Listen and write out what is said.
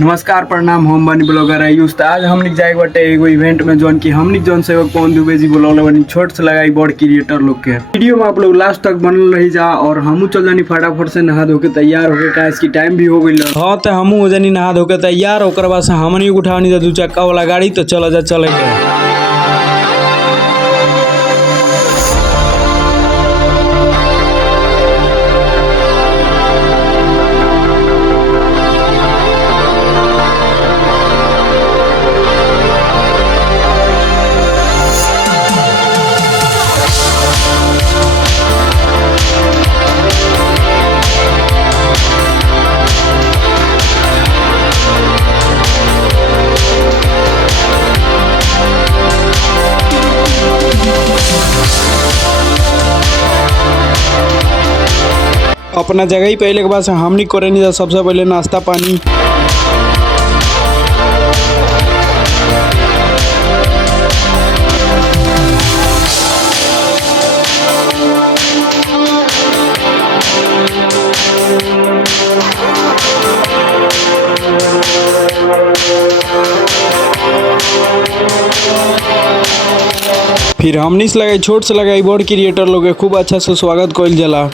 नमस्कार प्रणाम। हम बनी ब्लॉगर आयुष। तो आज हमने जाए बटे एगो इवेंट में जौन की हमने जौन से पवन दुबे जी बोलौले बनी छोट से लगाई बड़ क्रिएटर लोग के वीडियो में आप लोग लास्ट तक बनल रही जा। और हमू चल जानी फटाफट से नहा धो के तैयार होके का इसकी टाइम भी हो गई। हाँ तो हमू हो जानी नहा धो के तैयार ओकर बाद से हमनी उठावनी दू चक्का वाला गाड़ी। तो चलो जा चले गए। अपना जगह ही पहले के बाद से हमनी करेनी था सबसे पहले नाश्ता पानी। फिर हमनी से लगाई छोट से लगाई बड़ क्रिएटर लोग के खूब अच्छा से स्वागत कइल जाला।